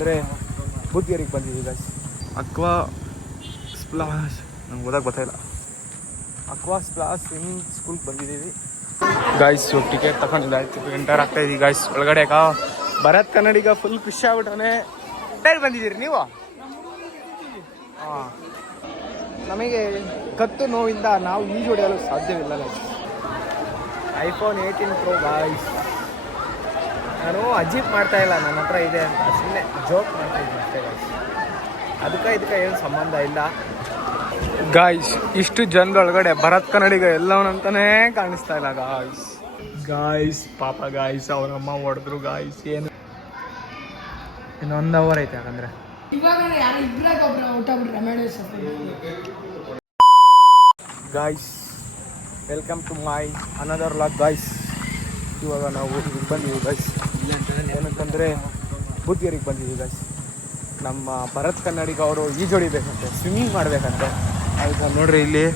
ಏನಂತಂದರೆ ಬುದ್ಧೇರಿಗೆ ಬಂದಿದ್ದೀವಿ guys. Aqua splash ನಂಗೆ ಓದಕ್ಕೆ ಗೊತ್ತಾಯಿಲ್ಲ. ಅಕ್ವಾ ಸ್ಪ್ಲಾಶ್ ಸ್ವಿಮ್ಮಿಂಗ್ ಸ್ಕೂಲ್ಗೆ ಬಂದಿದ್ದೀವಿ ಗಾಯ್ಸ್. ಇವಾಗ ಟಿಕೆಟ್ ತಗೊಂಡಿದ್ದಾಯ್ತು, ಎಂಟರ್ ಆಗ್ತಾ ಇದೀವಿ ಗಾಯ್ಸ್ ಒಳಗಡೆ. ಭರತ್ ಕನ್ನಡಿಗ ಫುಲ್ ಖುಷಿ ಆಗ್ಬಿಟ್ಟವನೇ. ಎಂಟರ್ ಬಂದಿದ್ದೀರಿ ನೀವು? ಹಾಂ, ನಮಗೆ ಕತ್ತು ನೋವಿಂದ ನಾವು ಈಜು ಹೊಡೆಯಲು ಸಾಧ್ಯವಿಲ್ಲ ಗೈಸ್. iPhone 18 Pro guys. ನಾನು ಅಜೀಬ್ ಮಾಡ್ತಾ ಇಲ್ಲ, ನನ್ನ ಹತ್ರ ಇದೆ ಅಂತ ಸುಮ್ಮನೆ ಜೋಕ್ ಮಾಡ್ತಾ ಇದ್ದೀನಿ ಅಷ್ಟೇ ಗಾಯ್ಸ್. ಅದಕ್ಕೆ ಏನು ಸಂಬಂಧ ಇಲ್ಲ ಗಾಯ್ಸ್. ಇಷ್ಟು ಜನರೊಳಗಡೆ ಭರತ್ ಕನ್ನಡಿಗ ಎಲ್ಲವನಂತಾನೇ ಕಾಣಿಸ್ತಾ ಇಲ್ಲ ಗಾಯ್ಸ್. ಪಾಪ ಗಾಯ್ಸ್, ಅವರಮ್ಮ ಹೊಡೆದ್ರು ಗಾಯ್ಸ್. ಏನು ಇನ್ನು 1 ಅವರ್ ಐತೆ ಯಾಕಂದ್ರೆ guys. Welcome to my another vlog guys. ಇವಾಗ ನಾವು ಊರಿಗೆ ಬಂದಿದ್ದೀವಿ ಗಾಯ್ಸ್. ಏನಂತಂದರೆ ಬುದ್ಧೇರಿಗೆ ಬಂದಿದ್ದೀವಿ ಗಾಯ್ಸ್. ನಮ್ಮ ಭರತ್ ಕನ್ನಡಿಗ ಅವರು ಈಜೊಡಿಬೇಕಂತೆ, ಸ್ವಿಮ್ಮಿಂಗ್ ಮಾಡಬೇಕಂತೆ. ಅದಕ್ಕೆ ನೋಡ್ರಿ ಇಲ್ಲಿ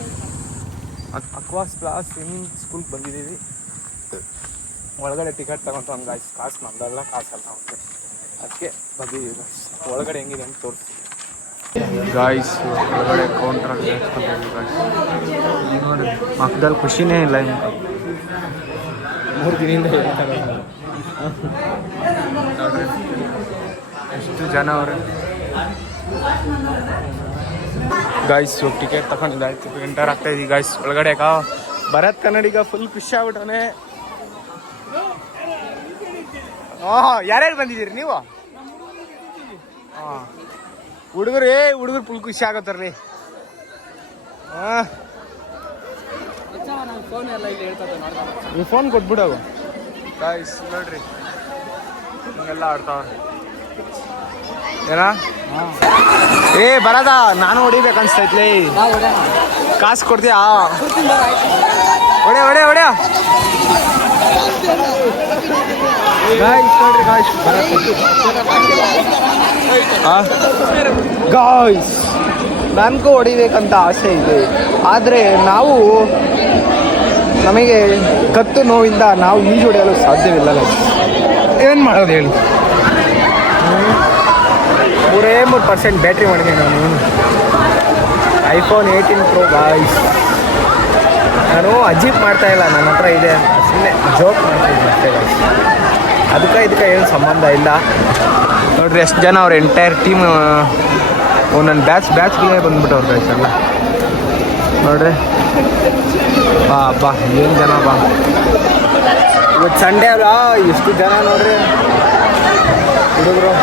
ಅಕ್ವಾ ಸ್ಪ್ಲಾಶ್ ಸ್ವಿಮ್ಮಿಂಗ್ ಸ್ಕೂಲ್ಗೆ ಬಂದಿದ್ದೀವಿ. ಒಳಗಡೆ ಟಿಕೆಟ್ ತಗೊಂಡು ಹಂಗೆ ಗಾಯ್ಸ್. ಕಾಸು ನಮ್ದಲ್ಲ, ಕಾಸಲ್ಲ ಅವ್ರಿಗೆ, ಅದಕ್ಕೆ ಬಂದಿದ್ದೀವಿ ಗಾಯ್ಸ್. ಒಳಗಡೆ ಹೆಂಗಿದೆ ಅಂತ ತೋರಿಸ್ತೀವಿ ಗಾಯ್ಸ್. ಒಳಗಡೆ ಕೌಂಟ್ರಾಗ ಬಂದಿದ್ದೀವಿ ಗಾಯ್ಸ್. ನೋಡಿ ಮಕ್ಕದಲ್ಲಿ ಖುಷಿನೇ ಇಲ್ಲ ಇನ್ನು 3 ದಿನದಿಂದ ಹೇಳ್ತಾರೆ. ನೋಡ್ರಿ ಎಷ್ಟು ಜನ ಅವ್ರೆ ಗಾಯ್ಸ್. ಇವಾಗ ಟಿಕೆಟ್ ತಗೊಂಡಿದ್ದಾಯ್ತು, ಎಂಟರ್ ಆಗ್ತಾ ಇದೀವಿ ಗಾಯ್ಸ್ ಒಳಗಡೆ. ಭರತ್ ಕನ್ನಡಿಗ ಫುಲ್ ಖುಷಿ ಆಗ್ಬಿಟ್ಟವನೇ. ಯಾರ್ಯಾರು ಬಂದಿದ್ದೀರಿ ನೀವು? ಹಾಂ, ಹುಡುಗರು ಫುಲ್ ಖುಷಿ ಆಗತ್ತಾರ್ರಿ. ಈ ಫೋನ್ ಕೊಟ್ಬಿಡವು ಗಾಯ್ಸ್. ನೋಡ್ರಿ ಹಿಂಗೆಲ್ಲ ಆಡ್ತಾವ್ರೆ ಏನ. ಏ ಬರದ, ನಾನು ಹೊಡಿಬೇಕನ್ಸ್ತೈತ್ಲಿ. ಕಾಸು ಕೊಡ್ತೀಯಾ? ಹೊಡೆ ಗಾಯ್ಸ್. ನೋಡ್ರಿ ಗಾಯ್ಸ್, ನನಗೂ ಹೊಡಿಬೇಕಂತ ಆಸೆ ಇದೆ, ಆದರೆ ನಮಗೆ ಕತ್ತು ನೋವಿಂದ ನಾವು ಈಜು ಹೊಡೆಯಲು ಸಾಧ್ಯವಿಲ್ಲ. ಏನು ಮಾಡೋದು ಹೇಳಿ? 3% ಬ್ಯಾಟ್ರಿ ಮಾಡಿದೆ ನಾನು. iPhone 18 Pro guys. ನಾನು ಅಜೀಬ್ ಮಾಡ್ತಾ ಇಲ್ಲ, ನನ್ನ ಹತ್ರ ಇದೆ ಅಂತ ಸುಮ್ಮನೆ ಜೋಕ್ ಮಾಡ್ತಾ ಇದ್ದೀನಿ ಅಷ್ಟೇ ಗಾಯ್ಸ್. ಅದಕ್ಕೆ ಏನು ಸಂಬಂಧ ಇಲ್ಲ. ನೋಡ್ರಿ ಎಷ್ಟು ಜನ ಅವ್ರ ಎಂಟೈರ್ ಟೀಮ್ ಒಂದೊಂದು ಬ್ಯಾಚ್ಗಳೇ ಬಂದ್ಬಿಟ್ಟವ್ರು ಗಾಯ್ಸ್ ಎಲ್ಲ. ನೋಡ್ರಿ ಬಾ ಏನು ಜನ ಬಾ. ಇವತ್ತು ಸಂಡೇ ಅಲ್ಲ, ಎಷ್ಟು ಜನ ನೋಡ್ರಿ ಹುಡುಗರು.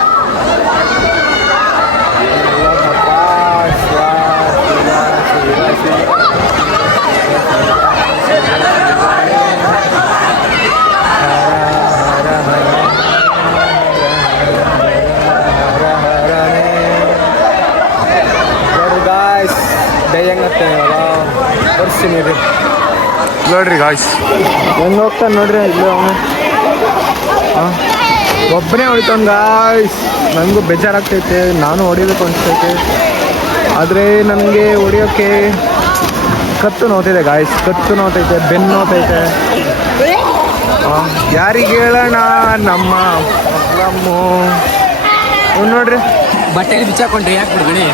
ನೋಡ್ರಿ ಗಾಯ್ಸ್ ಹೆಂಗೆ ಹೋಗ್ತಾನೆ ನೋಡ್ರಿ. ಇಲ್ಲ ಅವನು ಒಬ್ಬನೇ ಹೊಡಿತಾನೆ ಗಾಯ್ಸ್. ನನಗೂ ಬೇಜಾರಾಗ್ತೈತೆ, ನಾನು ಹೊಡಿಬೇಕು ಅನಿಸ್ತೈತೆ, ಆದರೆ ನನಗೆ ಹೊಡಿಯೋಕ್ಕೆ ಕತ್ತು ನೋವ್ತಿದೆ ಗಾಯ್ಸ್. ಕತ್ತು ನೋವ್ತೈತೆ, ಬೆನ್ನು ನೋವ್ತೈತೆ. ಯಾರಿಗೆ ಹೇಳೋಣ? ನಮ್ಮ ಪ್ರಾಬ್ಲಮ್ಮು ನೋಡ್ರಿ. ಬಟ್ಟೆಯಲ್ಲಿ ಬಿಚ್ಚಾಕೊಂಡ್ರಿ ಯಾಕೆ ಬಿಡ್ಬೇಡಿ.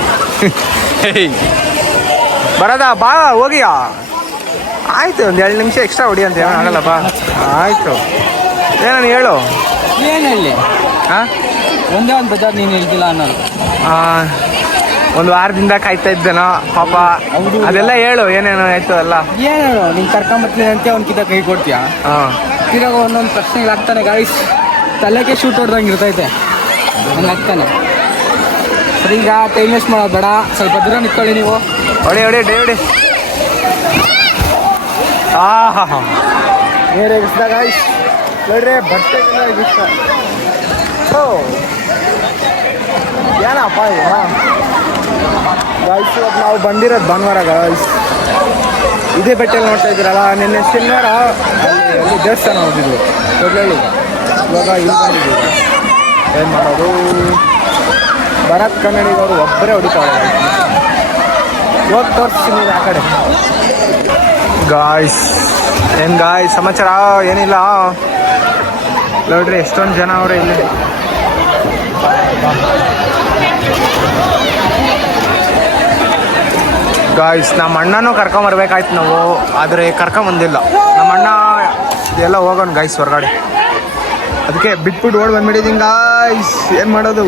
ಬರೋದಾ? ಬಾ ಹೋಗಿಯಾ? ಆಯ್ತು, ಒಂದು 2 ನಿಮಿಷ ಎಕ್ಸ್ಟ್ರಾ ಹೊಡಿ ಅಂತ ಹೇಳೋಣ ಆಗಲ್ಲಪ್ಪ. ಆಯಿತು, ಏನೋ ಹೇಳು. ಏನು ಹೇಳಿ? ಹಾಂ, ಒಂದೇ ಒಂದು ಬಜಾರ್ ನೀನು ಹೇಳ್ತಿಲ್ಲ ಅನ್ನೋದು. ಒಂದು ವಾರದಿಂದ ಕಾಯ್ತಾ ಇದ್ದೇನೋ ಪಾಪ. ಅದೆಲ್ಲ ಹೇಳು, ಏನೇನೋ ಆಯ್ತು ಅಲ್ಲ. ಏನು ಹೇಳು? ನೀನು ಕರ್ಕೊಂಬರ್ತೀನಿ ಅಂತ ಅವ್ನ ಕಿತ್ತ ಕೈ ಕೊಡ್ತೀಯಾ? ಹಾಂ, ತಿರಾಗ ಒಂದೊಂದು ಪ್ರಶ್ನೆಗಳು ಆಗ್ತಾನೆ ಗಾಯ್ಸ್. ತಲೆಗೆ ಶೂಟ್ ಹೊಡ್ದಂಗೆ ಇರ್ತೈತೆ, ಹಂಗೆ ಆಗ್ತಾನೆ. ಸರಿ, ಈಗ ಟೈಮ್ ವೇಸ್ಟ್ ಮಾಡೋದು ಬೇಡ, ಸ್ವಲ್ಪ ದೂರ ನಿಂತ್ಕೊಳ್ಳಿ ನೀವು. ಹೊಡಿ ಹಾಂ ನೀರು ಎಗಿಸ್ದ ಗಾಯ್ಸ್. ನೋಡ್ರಿ ಬಟ್ಟೆಗೆಲ್ಲ ಎಗಿಸ್ತ. ಏನಪ್ಪ ಗಾಯ್ಸ್, ಇವತ್ತು ನಾವು ಬಂದಿರೋದು ಭಾನುವಾರ ಗಾಯ್ಸ್. ಇದೇ ಬೆಟ್ಟೆಲ್ಲಿ ನೋಡ್ತಾ ಇದ್ದೀರಲ್ಲ, ನಿನ್ನೆ ಶನಿವಾರ ಅಲ್ಲಿ ದೇವಸ್ಥಾನ ಹೋಗಿದ್ವಿ ಕೊಡ್ಲಳ್ಳಿ. ಇವಾಗ ಇಲ್ಲಿ ಬಂದಿದ್ದೀವಿ. ಏನು ಮಾಡೋದು? ಭರತ್ ಕನ್ನಡಿಗವರು ಒಬ್ಬರೇ ಹೊಡಿತಾಳೆ. ಹೋಗಿ ತೋರಿಸ್ತೀನಿ ಆ ಕಡೆ ಗಾಯ್ಸ್. ಏನು ಗಾಯ್ಸ್ ಸಮಾಚಾರ? ಏನಿಲ್ಲ ನೋಡ್ರಿ, ಎಷ್ಟೊಂದು ಜನ ಅವ್ರೆ ಇಲ್ಲಿ. ಗಾಯ್ಸ್ ನಮ್ಮ ಅಣ್ಣನೂ ಕರ್ಕೊಂಬರ್ಬೇಕಾಯ್ತು ನಾವು, ಆದರೆ ಕರ್ಕೊಂಬಂದಿಲ್ಲ ನಮ್ಮ ಅಣ್ಣ. ಎಲ್ಲ ಹೋಗೋಣ ಗಾಯ್ಸ್ ಹೊರಗಡೆ, ಅದಕ್ಕೆ ಬಿಟ್ಬಿಟ್ಟು ಓಡ್ ಬಂದ್ಬಿಟ್ಟಿದ್ದೀನಿ ಗಾಯ್ಸ್. ಏನು ಮಾಡೋದು,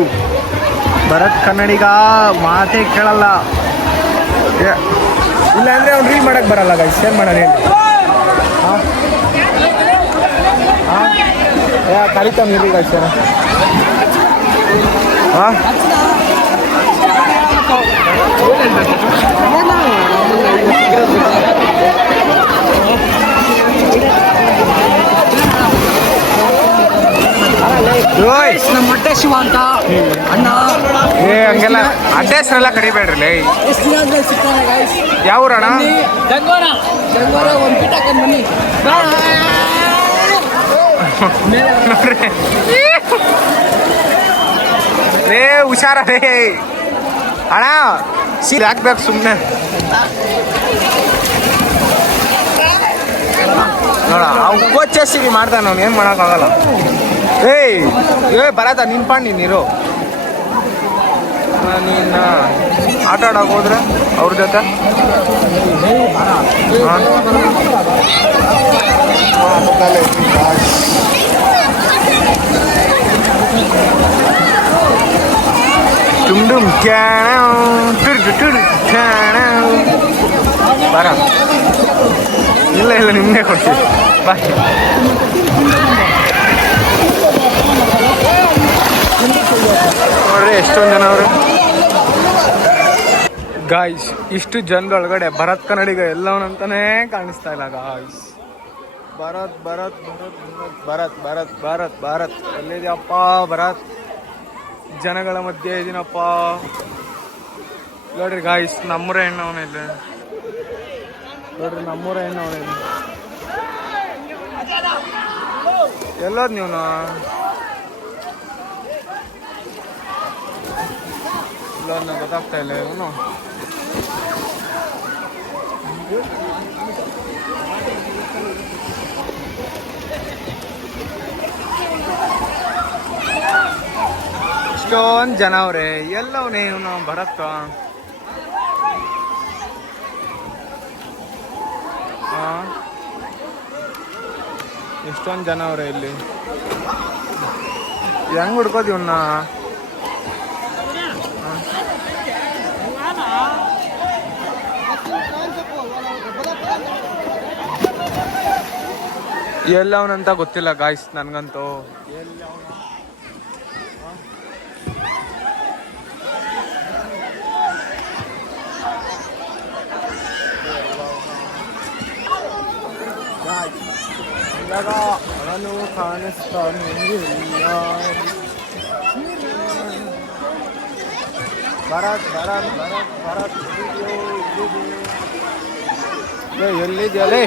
ಭರತ್ ಕನ್ನಡಿಗ ಮಾತೇ ಕೇಳಲ್ಲ. ಇಲ್ಲ ಅಂದರೆ ಅವ್ನು ರೀಲ್ ಮಾಡೋಕ್ಕೆ ಬರಲ್ಲ ಗಾಯ್ಸ್. ಏನು ಮಾಡೋಣ ಹೇಳಿ? ಹಾಂ ಹಾಂ ಕರಿತಾನೆ ಇರಿ ಗಾಯ್ಸ್. ಹಾಂ ನಮ್ಮ ಮೊಟ್ಟೆ ಶಿವ ಅಂತ ಅಣ್ಣ. ಹಂಗೆಲ್ಲ ಅಡ್ರೆಸ್ನೆಲ್ಲ ಕಡಿಬೇಡ್ರಿ. ಯಾವ ಊರಣ್ಣ? ಗಂಗೋರ ಒಂದು ಪಿಟ್ ಹಾಕೊಂಡು ಬನ್ನಿ. ರೇ ಹುಷಾರ ರೇ ಅಣ್ಣ, ಸೀರೆ ಹಾಕ್ಬೇಕು ಸುಮ್ಮನೆ. ನೋಡ ಅವ್ನು ಕೋಚೇಸಿಗೆ ಮಾಡ್ತಾನೆ, ಅವ್ನು ಏನು ಮಾಡೋಕ್ಕಾಗಲ್ಲ. ಬರತ್ತ ನಿನ್ ಪಾಂಡ್ ನೀರು. ನೀನು ಆಟ ಆಡೋಕೆ ಹೋದ್ರೆ ಅವ್ರ ಜೊತೆ ಡುಮ್ ಬರ. ಇಲ್ಲ ಇಲ್ಲ ನಿಮ್ಮನ್ನೇ ಕೊಡ್ತೀವಿ ಬಾಯ್. ನೋಡ್ರಿ ಎಷ್ಟೊಂದು ಜನ ಅವರು ಗಾಯ್ಸ್. ಇಷ್ಟು ಜನದೊಳಗಡೆ ಭರತ್ ಕನ್ನಡಿಗ ಎಲ್ಲವನಂತಾನೇ ಕಾಣಿಸ್ತಾ ಇಲ್ಲ ಗಾಯ್ಸ್. ಭರತ್ ಭರತ್ ಭರತ್ ಭರತ್ ಭರತ್ ಭರತ್ ಭರತ್ ಎಲ್ಲಿದೆಯಪ್ಪ ಭರತ್? ಜನಗಳ ಮಧ್ಯೆ ಇದೀನಪ್ಪ. ನೋಡ್ರಿ ಗಾಯ್ಸ್, ನಮ್ಮೂರ ಹೆಣ್ಣವನ ಇಲ್ಲ. ನೋಡ್ರಿ ನಮ್ಮೂರ ಹೆಣ್ಣವನ ಇಲ್ಲ. ಎಲ್ಲೋದ್ ನೀವು? ಇಲ್ಲ ಗೊತ್ತಾಗ್ತಾ ಇಲ್ಲ ಇವನು. ಎಷ್ಟೊಂದು ಜನ ಅವ್ರೆ, ಎಲ್ಲವನೇ ಇವನು ಭರತ್. ಎಷ್ಟೊಂದು ಜನ ಅವ್ರೆ ಇಲ್ಲಿ. ಹೆಂಗ್ ಹುಡ್ಕೋದು ಇವನ್ನ? ಎಲ್ಲವನಂತ ಗೊತ್ತಿಲ್ಲ ಗಾಯ್ಸ್ ನನಗಂತೂ. ಅವನು ಕಾಣಿಸ್ತಾನೆ ಭರತ್ ಭರತ್ ಭರತ್ ಭರತ್ ಎಲ್ಲಿದೆಯಲ್ಲೇ?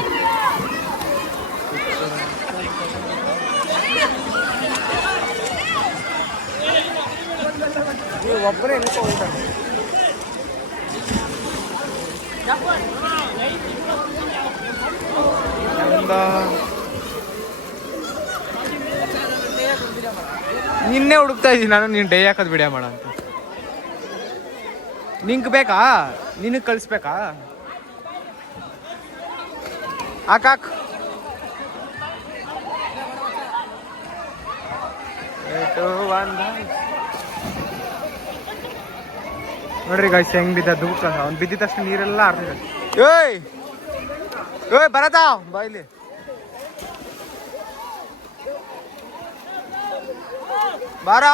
ನೀವು ಒಬ್ಬರೇ ನಿಂತ್ಕೊಳ್ತಾರೆ. ನಿನ್ನೆ ಹುಡುಕ್ತಾ ಇದ್ದೀನಿ ನಾನು, ನೀನು ಡೈ ಹಾಕೋದು ವಿಡಿಯೋ ಮಾಡ ಅಂತ. ನಿಂಗೆ ಬೇಕಾ? ನಿನಗೆ ಕಳಿಸ್ಬೇಕಾ? ಹಾಕಾಕ್. ನೋಡ್ರಿ ಗಾಯ್ಸ್ ಹೆಂಗ್ ಬಿದ್ದ ದುಃಖ. ಅವ್ನು ಬಿದ್ದಿದ ತಕ್ಷಣ ನೀರೆಲ್ಲ ಆಡ್ತಿದ್ದ. ಏಯ್ ಏಯ್ ಬರತಾ ಬಾಯ್ಲಿ. ಬಾರ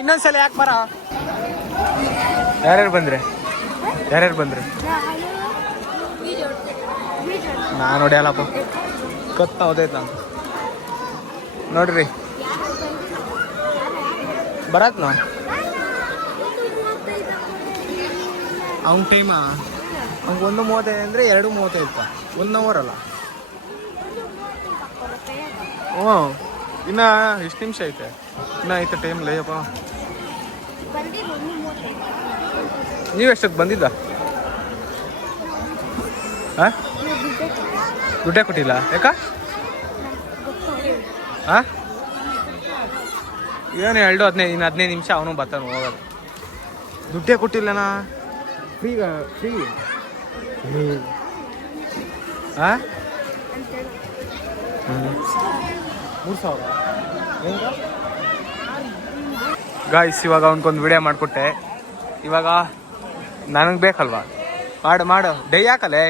ಇನ್ನೊಂದ್ಸಲ ಯಾಕೆ ಬರ. ಯಾರ್ಯಾರು ಬಂದ್ರೆ? ಯಾರ್ಯಾರು ಬಂದ್ರೆ? ನಾನು ಹೊಡೆಯಲ್ಲಪ್ಪ, ಕತ್ತ ಹೋದೈತೆ ನಾನು. ನೋಡ್ರಿ ಬರತ್ ನಾ ಅವ್ನ ಟೈಮಾ. ಅವ್ನಿಗೆ 1:35 ಅಂದರೆ 2:35 1 ಅವರ್ ಅಲ್ಲ. ಹ್ಞೂ ಇನ್ನು ಎಷ್ಟು ನಿಮಿಷ ಐತೆ? ಇನ್ನು ಐತೆ ಟೈಮ್ ಲೈಯಪ್ಪ. ನೀವು ಎಷ್ಟಕ್ಕೆ ಬಂದಿದ್ದ? ಹಾಂ ದುಡ್ಡೇ ಕೊಟ್ಟಿಲ್ಲ ಯಾಕ ಹಾಂ ಏನು 15 ನಿಮಿಷ ಅವನು ಬರ್ತಾನೆ ಹೋಗೋದು ದುಡ್ಡೇ ಕೊಟ್ಟಿಲ್ಲನಾ ಫ್ರೀ ಹಾಂ 3,000 ಗಾಯ್ಸ್ ಇವಾಗ ಅವನಿಗೊಂದು ವಿಡಿಯೋ ಮಾಡಿಕೊಟ್ಟೆ ಇವಾಗ ನನಗೆ ಬೇಕಲ್ವಾ ಮಾಡು ಡೈ ಹಾಕಲ್ಲೇ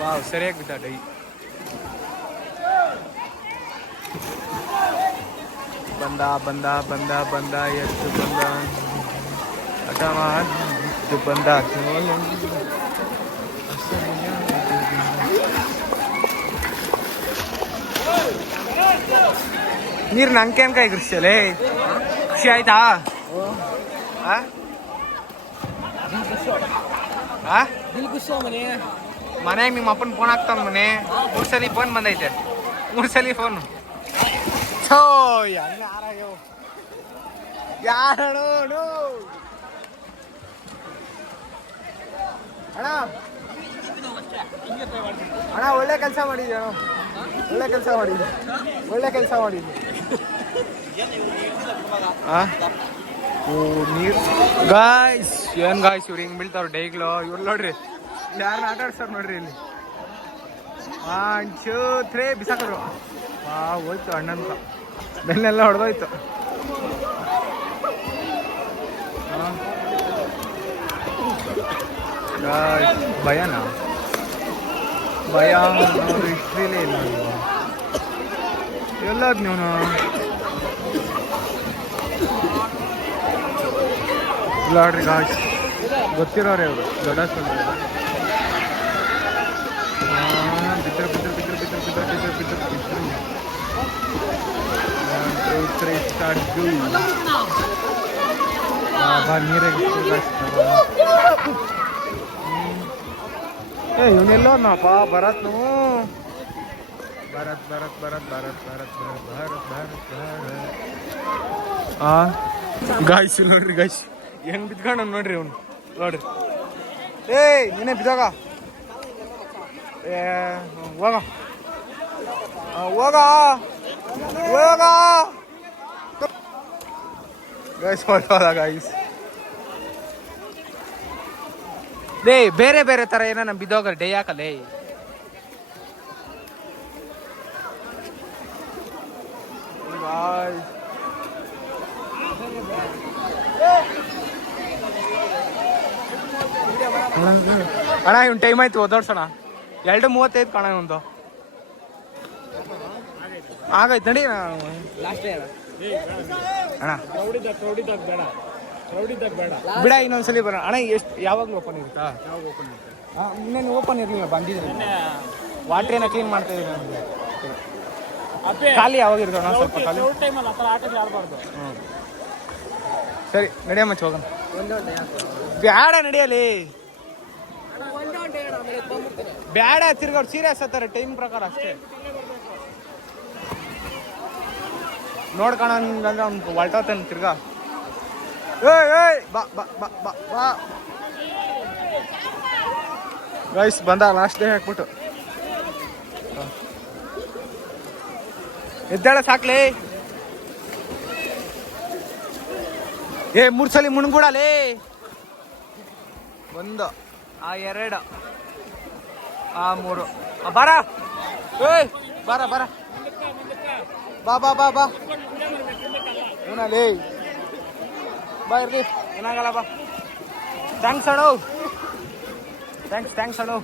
ವಾವ್ ಸರಿಯಾಗಿ ಬಿದ್ದ ಡೈ ಬಂದ ಎಷ್ಟು ಬಂದ ಹಠ ಮಾಡಿ ಬಂದ ನೀರು ನಂಗೆ ಕೈ ಕೃಷಿಯಲ್ಲೇ ಖುಷಿ ಆಯ್ತಾ ಮನೆಯಾಗ ನಿಮ್ಮ ಅಪ್ಪನ ಫೋನ್ ಹಾಕ್ತಾನ ಮನೆ 3 ಸಲ ಫೋನ್ ಬಂದೈತೆ 3 ಸಲ ಫೋನು ಯಾರು ಅಣ್ಣ ಒಳ್ಳೆ ಕೆಲಸ ಮಾಡಿದ್ಯ ಒಳ್ಳೆ ಕೆಲಸ ಮಾಡಿದ್ವಿ ನೀರು ಗಾಯ್ಸ್ ಏನ್ ಗಾಯ್ಸ್ ಇವ್ರು ಹಿಂಗ್ ಬೀಳ್ತಾವ್ರ ಡೈಗ್ಲು ಇವ್ರು ನೋಡ್ರಿ ಯಾರನ್ನ ಆಟ ಆಡ್ಸಾರ ನೋಡ್ರಿ ಇಲ್ಲಿ 1 2 3 ಬಿಸಾಕರು ಹೋಯ್ತು ಅಣ್ಣನ್ಕ ಬೆನ್ನೆಲ್ಲ ಹೊಡೆದೋಯ್ತು ಭಯನಾ ಭಯ ಹಿಸ್ಟ್ರಿಲೇ ಇಲ್ಲ ಎಲ್ಲದ್ ನೀವನು ನೋಡ್ರಿ ಗಾಯ್ಸ್ ಗೊತ್ತಿರೋರೆ ಅವರು ದೊಡ್ಡ ಇವನೆಲ್ಲೋನಪ್ಪ ಭರತ್ನು ಭರತ್ ಗಾಯ್ಸ್ ನೋಡ್ರಿ ಗಾಯ್ಸ್ ಹೆಂಗ್ ಬಿದ್ಕೊಂಡ ನೋಡ್ರಿ ಅವನು ನೋಡ್ರಿ ನೀನೇ ಬಿದ್ದಾಗ ಹೋಗ ಗಾಯ್ಸ್ ಹೊರಟೋದ ಗಾಯ್ಸ್ ಬೇರೆ ಬೇರೆ ತರ ಏನೋ ನಮ್ ಬಿದ್ದೋಗ ಡೇ ಹಾಕಲ್ಲೇ ಅಣ್ಣ ಇವ್ನು ಟೈಮ್ ಆಯ್ತು ಓದಾಡ್ಸೋಣ 2:35 ಕಾಣ ಒಂದು ಆಗೈತೆ ನಡಿ ಅಣ್ಣ ಬಿಡ ಇನ್ನೊಂದ್ಸಲಿ ಬರೋಣ ಅಣ್ಣ ಎಷ್ಟು ಯಾವಾಗಲೂ ಓಪನ್ ಇರುತ್ತಾ ಇನ್ನೇನು ಓಪನ್ ಇರಲಿಲ್ಲ ಬಂದಿದ್ರೆ ವಾಟ್ರ್ ಏನೋ ಕ್ಲೀನ್ ಮಾಡ್ತಾ ಇದ್ದೀನಿ ನನಗೆ ಖಾಲಿ ಯಾವಾಗ ಇರ್ತಾವ ಸ್ವಲ್ಪ ಖಾಲಿ ಹ್ಞೂ ಸರಿ ನಡಿಯಮ್ಮ ಹೋಗೋಣ ಬ್ಯಾಡ ನಡಿಯಲಿ ಬ್ಯಾಡ ತಿರ್ಗಾಡ್ ಸೀರಿಯಸ್ ಹತ್ತಾರೆ ಟೈಮ್ ಪ್ರಕಾರ ಅಷ್ಟೇ ನೋಡ್ಕೋಣ ಅಂದ್ರೆ ಅವ್ನು ಹೊಲ್ಟೋತಾನೆ ತಿರ್ಗಾ ಬಾ ಬಾ ಬಾ ಬಾ ಬಾ ಗೈಸ್ ಬಂದ ಲಾಸ್ಟ್ ಡೇ ಹಾಕ್ಬಿಟ್ಟು ಎದ್ದಾಳ ಸಾಕ್ಲಿ 3 ಸಲ ಮುಣ್ಗೂಡಲೇ 1 2 3 ಬಾರ ಬಾರ ಬಾರ ಬಾ ಬಾ ಬಾ ಬಾ ಏನಲ್ಲಿ ಬಾ ಇರ್ಲಿ ಏನಾಗಲ್ಲ ಬಾ ಥ್ಯಾಂಕ್ಸ್ ಅಣ್ಣು ಥ್ಯಾಂಕ್ಸ್ ಅಣ್ಣು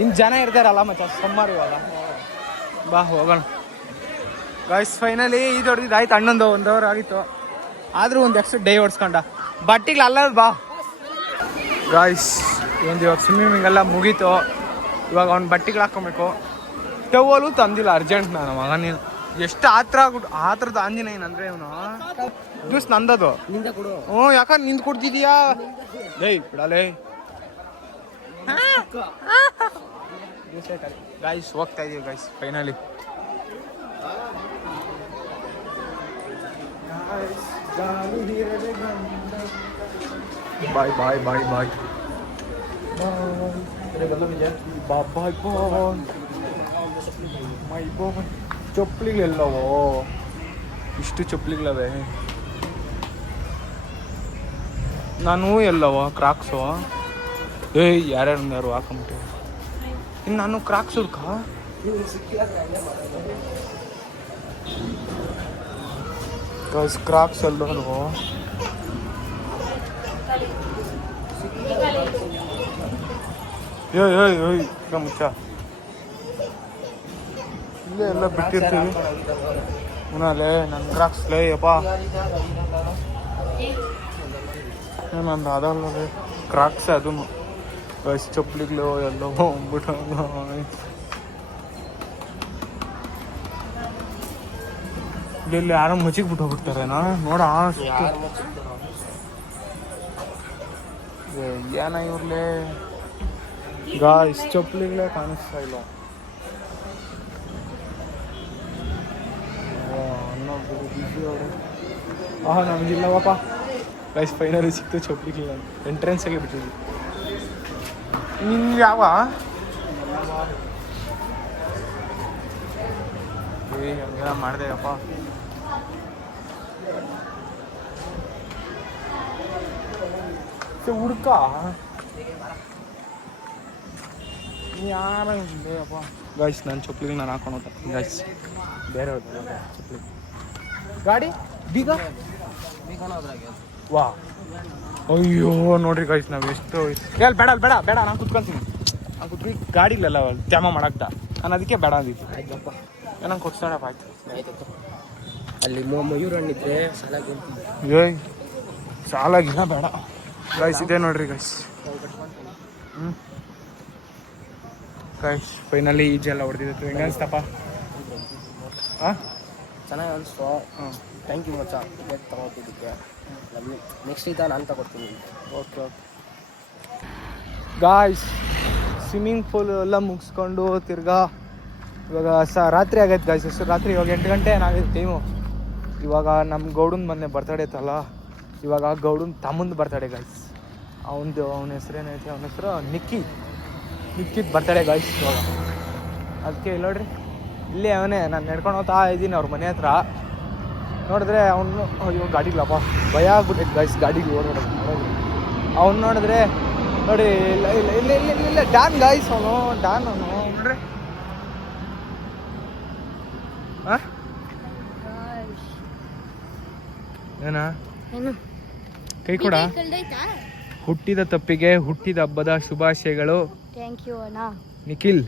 ಇನ್ನು ಜನ ಇರ್ತಾರಲ್ಲ ಮತ್ತೆ ಸಮ್ಮಾರು ಇವಾಗ ಬಾ ಹೋಗೋಣ ಗಾಯ್ಸ್ ಫೈನಲಿ ಇದು ಹೊಡೆದಿದ್ದು ಆಯ್ತು ಅಣ್ಣೊಂದು 1 ಅವರ್ ಆಗಿತ್ತು ಆದರೂ ಒಂದು ಎಕ್ಸ್ಟ್ರಾ ಡೇ ಓಡಿಸ್ಕೊಂಡ ಬಟ್ಟಿಗೆ ಅಲ್ಲ ಬಾ ಗಾಯ್ಸ್ ಇವಾಗ ಸ್ವಿಮ್ಮಿಂಗ್ ಎಲ್ಲ ಮುಗೀತು ಇವಾಗ ಅವ್ನು ಬಟ್ಟೆಗಳು ಹಾಕ್ಕೊಬೇಕು ಟವಲು ತಂದಿಲ್ಲ ಅರ್ಜೆಂಟ್ ನಾನು ಮಗ ನೀನು ಎಷ್ಟು ಆ ಥರದ ಆಂಜನೇಯನ್ ಅಂದರೆ ಇವನು ಜ್ಯೂಸ್ ನಂದದು ಹ್ಞೂ ಯಾಕಂದ್ರೆ ನಿಂದು ಕುಡ್ದಿದ್ಯಾ ಬಿಡಲೇ ಗಾಯ್ಸ್ ಹೋಗ್ತಾ ಇದೀವಿ ಗಾಯ್ಸ್ ಫೈನಲಿ ಬಾಯ್ ಬಾಯ್ ಬಾಯ್ ಬಾಯ್ ಬಾಯ್ ಬಾಯ್ ಮೈ ಬಾಯ್. ಚಪ್ಪಲಿಗಳೆಲ್ಲವೋ ಇಷ್ಟು ಚಪ್ಪಲಿಗಳವೆ. ನಾನು ಎಲ್ಲವ ಕ್ರಾಕ್ಸು ಯಾರ್ಯಾರು ಹಾಕೊಂಬಿಟ್ಟು ಇನ್ನು ನಾನು ಕ್ರಾಕ್ಸ್ ಹುಡ್ಕ ಕ್ರಾಕ್ಸ್ ಎಲ್ಲೋ ಮುಚ್ಚ ಇಲ್ಲೇ ಎಲ್ಲ ಬಿಟ್ಟಿರ್ತೀವಿ ಉನಾಲೆ ನನ್ನ ಕ್ರಾಕ್ಸ್ ಲೇ ಯಪ್ಪ ನಂದು ಅದಲ್ಲ ಕ್ರಾಕ್ಸ್ ಅದು ಚಪ್ಪಲಿಗಳು ಎಲ್ಲೋ ಹೋಗ್ಬಿಟ್ಟು ಇಲ್ಲಿ ಯಾರೋ ಮುಚ್ಚಿಗೆ ಬಿಟ್ಟು ಹೋಗ್ಬಿಡ್ತಾರೇನೋ ನೋಡ ಏನ ಇವ್ರಲೇ ಗಾಯ್ಸ್ ಚಪ್ಪಲಿಗಳೇ ಕಾಣಿಸ್ತಾ ಇಲ್ಲ. ನಮಗಿಲ್ಲವಪ್ಪ ಗೈಸ್ ಫೈನಲಿ ಸಿಕ್ತು ಚಪ್ಪಲಿಗಳ ಎಂಟ್ರೆನ್ಸಾಗೆ ಬಿಟ್ಟಿದ್ವಿ. ನಿನ್ಗೆ ಯಾವ ಹಂಗೆಲ್ಲ ಮಾಡಿದೆಯಪ್ಪ. ಹುಡ್ಕ ಯಾರಪ್ಪ ಗಾಯ್ಸ್ ನನ್ನ ಚಪ್ಪಲಿಗೆ ನಾನು ಹಾಕೊಂಡು ಹೋಗ್ತಾ ಗಾಯ್ಸ್ ಬೇರೆ ಚಪ್ಪಲಿ ಗಾಡಿ ಬೀಗ ವಾ ಅಯ್ಯೋ ನೋಡ್ರಿ ಗಾಯ್ಸ್ ನಾವು ಎಷ್ಟು ಎಲ್ಲಿ ಬೇಡ ಬೇಡ ಬೇಡ ನಾನು ಕುತ್ಕೊಂತೀನಿ. ನಾನು ಕುತ್ಕೊಂಡು ಗಾಡಿಗಳೆಲ್ಲ ತ್ಯಾಮ ಮಾಡಾಕ್ತ ನಾನು ಅದಕ್ಕೆ ಬೇಡ ಅಂದಿತ್ತು. ಆಯ್ತಪ್ಪ ನಂಗೆ ಕೊಡ್ತಾಡಪ್ಪ ಆಯ್ತು ಅಲ್ಲಿ ಮಯೂರಣ್ಣಿದ್ರೆ ಸಾಲಾಗಿಲ್ಲ ಬೇಡ ಗಾಯ್ಸ್ ಇದೆ ನೋಡ್ರಿ ಗಾಯ್ಸ್. ಗಾಯ್ಸ್ ಫೈನಲಿ ಈಜೆಲ್ಲ ಹೊಡೆದಿತ್ತು ಹೆಂಗೆ ಅನ್ಸ್ತಪ್ಪ? ಹಾಂ ಚೆನ್ನಾಗಿ ಅನಿಸ್ತು. ಥ್ಯಾಂಕ್ ಯು ಮಚ್ಚ ಟಿಕೆಟ್ ತಗೋತಿದ್ದಕ್ಕೆ. ನೆಕ್ಸ್ಟ್ ಇದ್ದ ನಾನು ತಗೊಡ್ತೀನಿ. Okay okay guys swimming pool ಎಲ್ಲ ಮುಗಿಸ್ಕೊಂಡು ತಿರ್ಗಾ ಇವಾಗ ರಾತ್ರಿ ಆಗೈತೆ ಗಾಯ್ಸ್. ಎಷ್ಟು ರಾತ್ರಿ ಇವಾಗ 8 ಗಂಟೆ ಏನಾಗೈತೆ ಟೈಮು. ಇವಾಗ ನಮ್ಮ ಗೌಡನ ಮೊನ್ನೆ ಬರ್ತಡೇ ಇತ್ತಲ್ಲ, ಇವಾಗ ಗೌಡನ ತಮ್ಮಂದು ಬರ್ತಡೇ ಗಾಯ್ಸ್. ಅವನ ಹೆಸ್ರೇನೈತೆ, ಅವನ ಹೆಸರು ನಿಕ್ಕಿದ್ ಬರ್ತಡೇ ಗಾಯ್ಸ್ ಇವಾಗ. ಅದಕ್ಕೆ ಇಲ್ಲಿ ನೋಡ್ರಿ ಇಲ್ಲೇ ಅವನೇ ನಾನು ನಡ್ಕೊಂಡು ಹೋಗ್ತಾ ಇದ್ದೀನಿ ಅವ್ರ ಮನೆ ಹತ್ರ. ನೋಡಿದ್ರೆ ಅವನು ಅಯ್ಯೋ ಗಾಡಿಗಳಪ್ಪ ಭಯ ಆಗ್ಬಿಟ್ಟೈತೆ ಗಾಯ್ಸ್ ಗಾಡಿಗೆ ಓಡೋದು. ಅವ್ನು ನೋಡಿದ್ರೆ ನೋಡಿ ಇಲ್ಲ ಇಲ್ಲ ಇಲ್ಲ ಇಲ್ಲ ಇಲ್ಲ ಇಲ್ಲ ಡಾನ್ ಗಾಯ್ಸ್ ಅವನು ಡಾನ್ ಅವನು ನೋಡ್ರಿ. ಹಾಂ ಏನ ಕೈ ಕೊಡ. ಹುಟ್ಟಿದ ತಪ್ಪಿಗೆ ಹುಟ್ಟಿದ ಹಬ್ಬದ ಶುಭಾಶಯಗಳು. ಥ್ಯಾಂಕ್ ಯು ಅಣ್ಣ. ನಿಖಿಲ್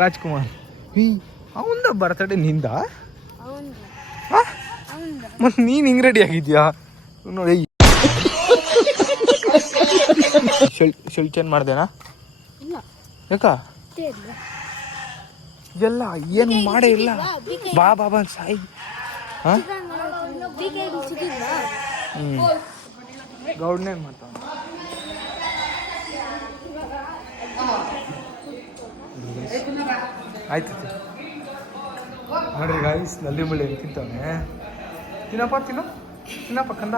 ರಾಜ್ಕುಮಾರ್. ಅವಂದ ಬರ್ತಡೇ ನಿಂದ? ಮತ್ತೆ ನೀನು ಹಿಂಗೆ ರೆಡಿ ಆಗಿದ್ಯಾ ನೋಡಿ. ಶೆಲ್ ಚೇಂಜ್ ಮಾಡ್ದೇನಾ? ಯಾಕ ಎಲ್ಲ ಏನು ಮಾಡೇ ಇಲ್ಲ. ಬಾ ಬಾಬಾ ಸಾಯಿ. ಹಾಂ ಗೌಡ್ನೇ ಮಾಡ್ತಾವ. ಆಯ್ತು ನೋಡ್ರಿ ಗಾಯ್ಸ್ ನಲ್ಲಿ ಮುಳ್ಳಿ ತಿಂತವನೆ. ತಿನ್ನಪ್ಪ ಕಂದ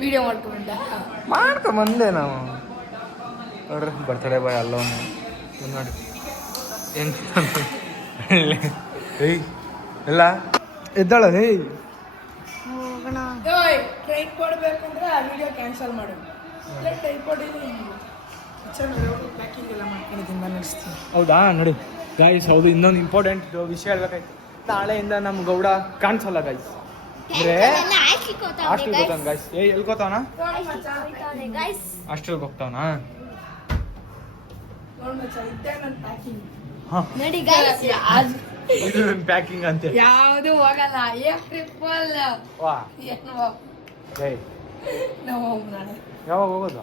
ವಿಡಿಯೋ ಮಾಡ್ಕೊಂಬಂದೆ ನಾವು. ನೋಡ್ರಿ ಬರ್ತಡೇ ಬಾಯ್ ಅಲ್ಲವನು ನೋಡಿ ಹೆಂಗೆ ಹೇಯ್ ಎಲ್ಲ ಎದ್ದಾಳ. ಹೇಯ್ ಟ್ರೈನ್ ಕೊಡ್ಬೇಕಂದ್ರೆ ಆ ವಿಡಿಯೋ ಕ್ಯಾನ್ಸಲ್ ಮಾಡು. ಹೌದಾ ನೋಡಿ ಗಾಯ್ಸ್. ಹೌದು ಇನ್ನೊಂದು ಇಂಪಾರ್ಟೆಂಟ್ ವಿಷಯ ಹೇಳ್ಬೇಕಾಯ್ತು. ನಾಳೆಯಿಂದ ನಮ್ಮ ಗೌಡ ಕಾಣಿಸಲ್ಲ ಗಾಯ್ಸ್. ಅಂದ್ರೆ ಹಾಸ್ಟೆಲ್ಗೆ ಹೋಗ್ತಾನ ಗಾಯ್ಸ್. ಎಲ್ಕೋತಾವನ? ಹಾಸ್ಟೆಲ್ಗೆ ಹೋಗ್ತಾವನ? ಪ್ಯಾಕಿಂಗ್ ಅಂತ ಯಾವುದು ಹೋಗಲ್ಲ. ಯಾವಾಗ ಹೋಗೋದು?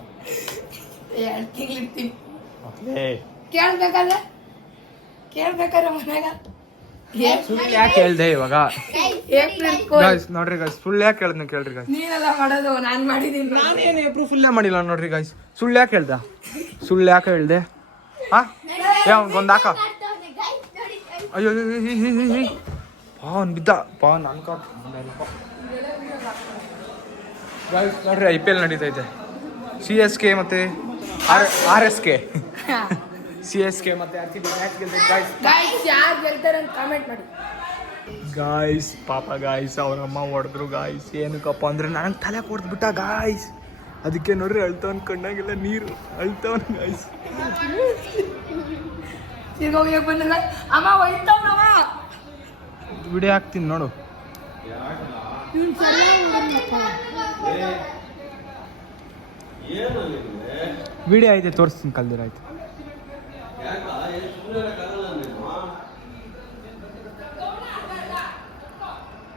2 ತಿಂಗಳಿರ್ತೀನಿ. ಕೇಳ್ಬೇಕಾದ್ರೆ ಮನ್ಯಾಗ ಸುಳ್ಳು ಯಾಕೆ ಹೇಳ್ದೆ ಇವಾಗ? ನೋಡ್ರಿ ಗಾಯ್ಸ್ ಸುಳ್ಳು ಯಾಕೆ ಹೇಳ್ದ ಕೇಳ್ರಿ ಗಾಯ್ಸ್. ನೀನೆಲ್ಲ ಮಾಡೋದು ನಾನು ಮಾಡಿದೀನಿ. ನಾನೇನು ಎಬ್ರು ಫುಲ್ಲೇ ಮಾಡಿಲ್ಲ ನೋಡ್ರಿ ಗಾಯ್ಸ್. ಸುಳ್ಳು ಯಾಕೆ ಹೇಳ್ದ? ಸುಳ್ಳು ಯಾಕೆ ಹೇಳ್ದೆ? ಹಾಂ ಒಂದು ಹಾಕ. ಅಯ್ಯೋ ಪಾವನ್ ಬಿದ್ದ ಪಾವನ್ ಅನ್ಕ ಗಾಯ್ಸ್. ನೋಡ್ರಿ IPL ನಡೀತೈತೆ. CSK ಮತ್ತು RSK CSK ಮತ್ತು RCB ಮ್ಯಾಚ್ ಗೆಲ್ತೈತೆ ಗಾಯ್ಸ್. ಯಾರು ಗೆಲ್ತಾರೆ ಅಂತ ಕಾಮೆಂಟ್ ಮಾಡಿ ಗಾಯ್ಸ್. ಪಾಪ ಗಾಯ್ಸ್ ಅವನಮ್ಮ ಹೊಡೆದ್ರು ಗಾಯ್ಸ್. ಏನಕ್ಕಪ್ಪ ಅಂದ್ರೆ ನನಗೆ ತಲೆ ಕೊಡ್ದ್ಬಿಟ್ಟ ಗಾಯ್ಸ್. ಅದಕ್ಕೆ ನೋಡ್ರಿ ಅಳ್ತವನ್ ಕಣ್ಣಾಗೆಲ್ಲ ನೀರು ಅಳ್ತವನ್ ಗಾಯ್ಸ್. ಈಗ ಹೋಗ್ಯಾಕ ಬಂದಿಲ್ಲ ಅಮ್ಮ ಹೋಯ್ತವನವ. ವಿಡಿಯೋ ಹಾಕ್ತೀನಿ ನೋಡು. ವಿಡಿಯೋ ಐತೆ ತೋರಿಸ್ತೀನಿ ಕಲ್ದಿರ ಆಯ್ತು.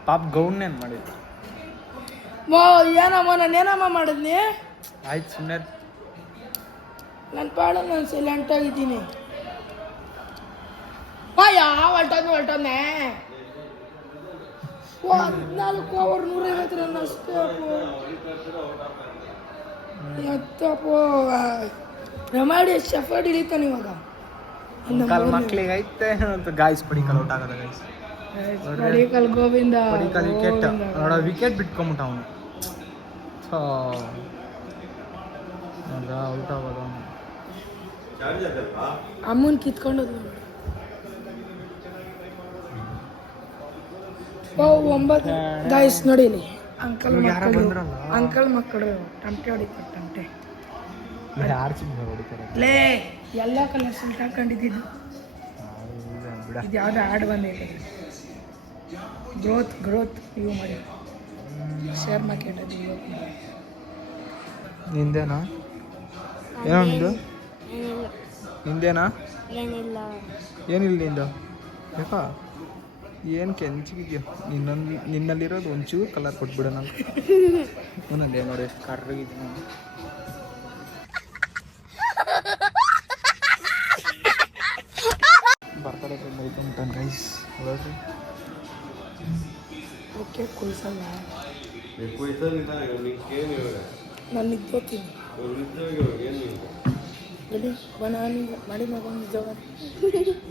ಪಾಪ ಗೌನ್ನೇನು ಮಾಡಿದ್ದು ಏನಮ್ಮ ನಾನೇನಮ್ಮ ಮಾಡಿದ್ನಿ. ಆಯ್ತು ಸುಮ್ಮನೆ ನನ್ನ ಪಾಡ ನಾನು ಸೈಲೆಂಟ್ ಆಗಿದ್ದೀನಿ. ಯಾವ ಹೊಲ್ಟೋದ್ನೆ 14 ಓವರ್ 150 ರನ್ ಅಷ್ಟೇ. ರಮಾಡಿ ಶಫರ್ಡ್ ಹಿಡಿತಾನೆ ಇವಾಗ. ಮಕ್ಳಿಗೆ ಐತೆ ಗಾಯ್ಸ್. ಪಡಿಕಲ್ ಔಟ್ ಆಗದ ಗಾಯ್ಸ್. ಪಡಿಕಲ್ ಗೋವಿಂದ ಪಡಿಕಲ್ ವಿಕೆಟ್ ನೋಡ ವಿಕೆಟ್ ಬಿಟ್ಕೊಂಬಿಟ್ಟ ಅವನು. ನೋಡ್ದ ಔಟ್ ಆಗೋದು ಅವನು. ಅಮ್ಮನ್ ಕಿತ್ಕೊಂಡು 9 ಗಾಯ್ಸ್ ನೋಡಿಲಿ. ಅಂಕಲ್ ಮಕ್ಕಳು ಟಮಟೆ ಹೊಡಿತಾರೆ. ಟಮಟೆ ಲೇ ಎಲ್ಲ ಕಲರ್ ಸಿಲ್ಟ್ ಹಾಕೊಂಡಿದ್ದು. ಇದು ಯಾವ್ದು ಆಡ್ ಬಂದೈತೆ. ಗ್ರೋತ್ ಇವು ಮಾಡಿ ಶೇರ್ ಮಾರ್ಕೆಟ್ ಅದು ನಿಂದೇನಾ ಏನೋ ನಿಂದು ನಿಂದೇನಾ ಏನಿಲ್ಲ ನಿಂದು ಯಾಕಾ ಏನು ಕೆಂಚಿಗಿದ್ಯೋ ನಿನ್ನಲ್ಲಿರೋದು ಒಂಚೂರು ಕಲರ್ ಕೊಟ್ಬಿಡೋಣ. ಒಂದೊಂದೇ ನೋಡಿ ಎಷ್ಟು ಕರ್ರಗಿದ್ದೆ ನಾನು. ಬರ್ತಡೇ ಬಂದೈತೆ ಗೈಸ್. ನೋಡ್ರಿ ಓಕೆ ಕುಯ್ಸಲ್ಲ ನಾನು ನಿಂತ್ಕೋತೀನಿ. ರೆಡಿ ಮಾಡಿ ಮಗನ ನಿಜವ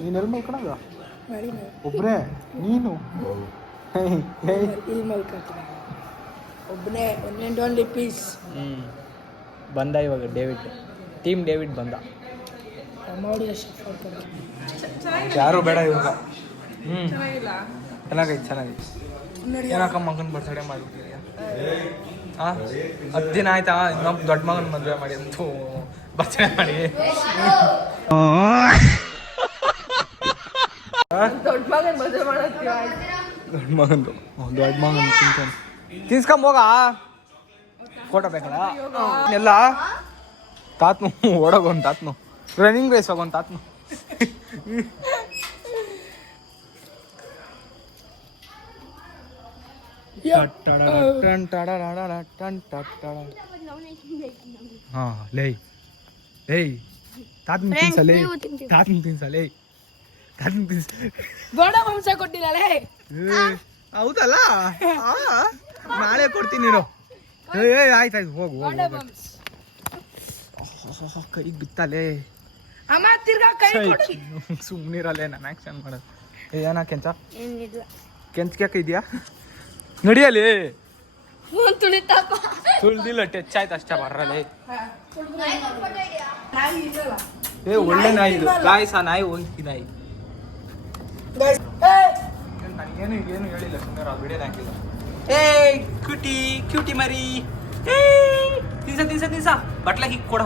ನೀನೆಲ್ಲಿ ಮಲ್ಕೊಳಗ ಮಾಡಿ ಒಬ್ಬರೇ ನೀನು ಇಲ್ಲಿ ಮಲ್ಕೊತೀನಿ ಒಬ್ಬನೇ. One and only piece. ಬಂದ ಇವಾಗ ಡೇವಿಡ್. ಟೀಮ್ ಡೇವಿಡ್ ಬಂದ. ಮಾಡಿ ಅಷ್ಟು ಯಾರು ಬೇಡ ಇವಾಗ. ಚೆನ್ನಾಗೈತೆ ಚೆನ್ನಾಗೈತೆ. ಏನಕ್ಕ ಮಗನ ಬರ್ತಡೇ ಮಾಡಿಬಿಟ್ಟಿದ್ಯಾ? ಹಾಂ 10 ದಿನ ಆಯ್ತಾ? ಇನ್ನೊಬ್ಬ ದೊಡ್ಡ ಮಗನ ಮದುವೆ ಮಾಡಿ ಅಂತೂ ಬರ್ತಡೇ ಮಾಡಿ. ದೊಡ್ಡ ಮಗನ ಮದುವೆ ಮಾಡತ್ತೀವ. ದೊಡ್ಡ ಮಗನ ತಿನ್ಸ್ಕೊಂಬೋಗ. ಫೋಟೋ ಬೇಕಲ್ಲ ಎಲ್ಲ. ತಾತ್ನು ಓಡೋಗೊಂದು ತಾತ್ನು ರನ್ನಿಂಗ್ ರೇಸ್ ಹೋಗೋನ್ ತಾತ್ನು. ಹಾಂ ಲೇ ಏಯ್ ತಾತ್ನ ತಿನ್ಸಲೇ ತಾತ್ನ ತಿನ್ಸಲೇ ತಾತ್ನ ತಿನ್ಸ. ಗೋಡ ಮಾಂಸ ಕೊಟ್ಟಿಲ್ಲಲೇ. ಹೌದಲ್ಲ ನಾಳೆ ಕೊಡ್ತೀನಿ ನೀನು. ಆಯ್ತು ಹೋಗು ಕೈಗೆ ಬಿತ್ತಲೇ. ಅಮ್ಮ ತಿರ್ಗಾ ಕೈ ಕೊಡು. ಸುಮ್ಮನಿರಲ್ಲೇ ನಾನು ಆ್ಯಕ್ಷನ್ ಮಾಡೋದು. ಏನ ಕೆಂಚ ಕೆಂಚ್ಕ್ಯಾಕ ಇದೆಯಾ ನಡಿಯಲಿ. ತುಳ್ದಿಲ್ಲ ಟಚ್ ಆಯ್ತು ಅಷ್ಟೇ ಬರ್ರಲ್ಲೇ. ಏ ಒಳ್ಳೆ ನಾಯಿ ಇದು ಗಾಯ್ಸ್. ಆ ನಾಯಿ ಹೋಗಿ ನಾಯಿ. ನನಗೇನು ಏನು ಹೇಳಿಲ್ಲ ಸುಮ್ಮನೆ ಆ ವಿಡಿಯೋನ ಹಾಕಿಲ್ಲ. ಏಯ್ ಕ್ಯೂಟಿ ಮರಿ. ತಿನ್ಸ ಬಟ್ಲಾಗ ಹಿಕ್ ಕೊಡ.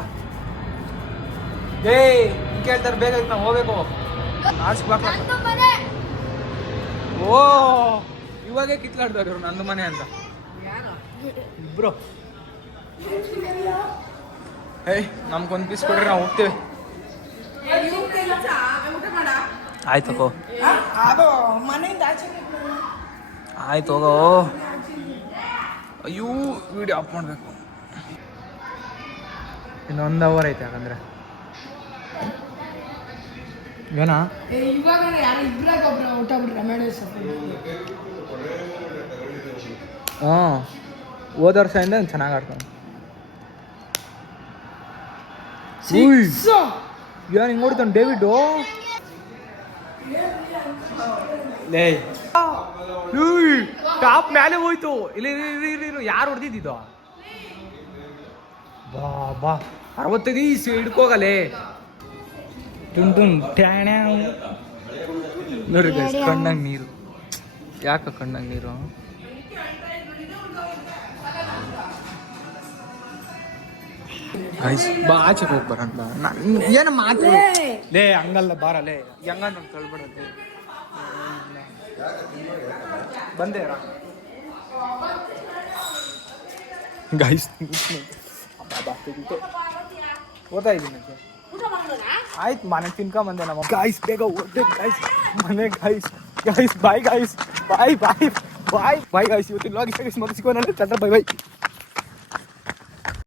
ಏಯ್ ಕೇಳ್ತಾರೆ ಬೇಗ ನಾವು ಹೋಗ್ಬೇಕು. ಓ ಇವಾಗೇ ಕಿತ್ಲಾಡ್ತಾರೆ ಇವ್ರು ನಂದು ಮನೆ ಅಂತ ಇಬ್ರು. ಏಯ್ ನಮ್ಗೊಂದು ಪೀಸ್ ಕೊಡ್ರಿ ನಾವು ಹೋಗ್ತೇವೆ. ಆಯ್ತಕ್ಕೋ ಆಯ್ತು ಹೋಗೋ. ಅಯ್ಯೋ ವಿಡಿಯೋ ಆಫ್ ಮಾಡಬೇಕು. ಇನ್ನೊಂದು ಅವರ್ ಐತೆ ಯಾಕಂದ್ರೆ ಏನಾ ಇವಾಗ ಯಾರು ಇಬ್ರಾಗ ಒಬ್ರು ಔಟ್ ಆಗ್ಬಿಟ್ರೆ ರಮೇಶ್. ಹಾಂ ಹೋದ ವರ್ಷದಿಂದ ಚೆನ್ನಾಗಿ ಆಡ್ತಾನೆ. ಏನು ಹಿಂಗೆ ನೋಡ್ತಾನೆ ಡೇವಿಡು. ಲೇ ಟಾಪ್ ಮೇಲೆ ಹೋಯ್ತು. ಇಲ್ಲಿ ಯಾರು ಹೊಡೆದಿದ್ದು ಬಾ ಬಾ 65 ಈಸ್ ಹಿಡ್ಕೋಗಲೇ ಟ್ಯಾಣ್ಯಾ ನೋಡಿ ಗೈಸ್ ಕಣ್ಣಂಗೆ ನೀರು ಯಾಕೆ ಕಣ್ಣಂಗೆ ನೀರು ಗೈಸ್ ಬಾ ಆಚೆ ಹೋಗಿ ಬರೋಣ ಬಾ ಏನು ಮಾತು ಲೇ ಹಂಗಲ್ಲ ಬಾರಲೇ ಹೆಂಗ ನಾನು ಕಳ್ಬಿಡತ್ತೆ ಬಂದೆ ಗೈಸ್ ಓದ್ತಾ ಇದ್ದೀನಿ ಆಯ್ತು ಮನೆ ತಿನ್ಕೊಂಬಂದೆ ನಮ್ಮ ಗಾಯ್ಸ್ ಬೇಗ ಓದ್ದೆ ಗಾಯ್ಸ್ ಮನೆ guys bye guys bye guys ಇವತ್ತಿನ ಲಾಗಿ ಮತ್ತೆ ಸಿಗೋಣ ಬೈ ಬೈ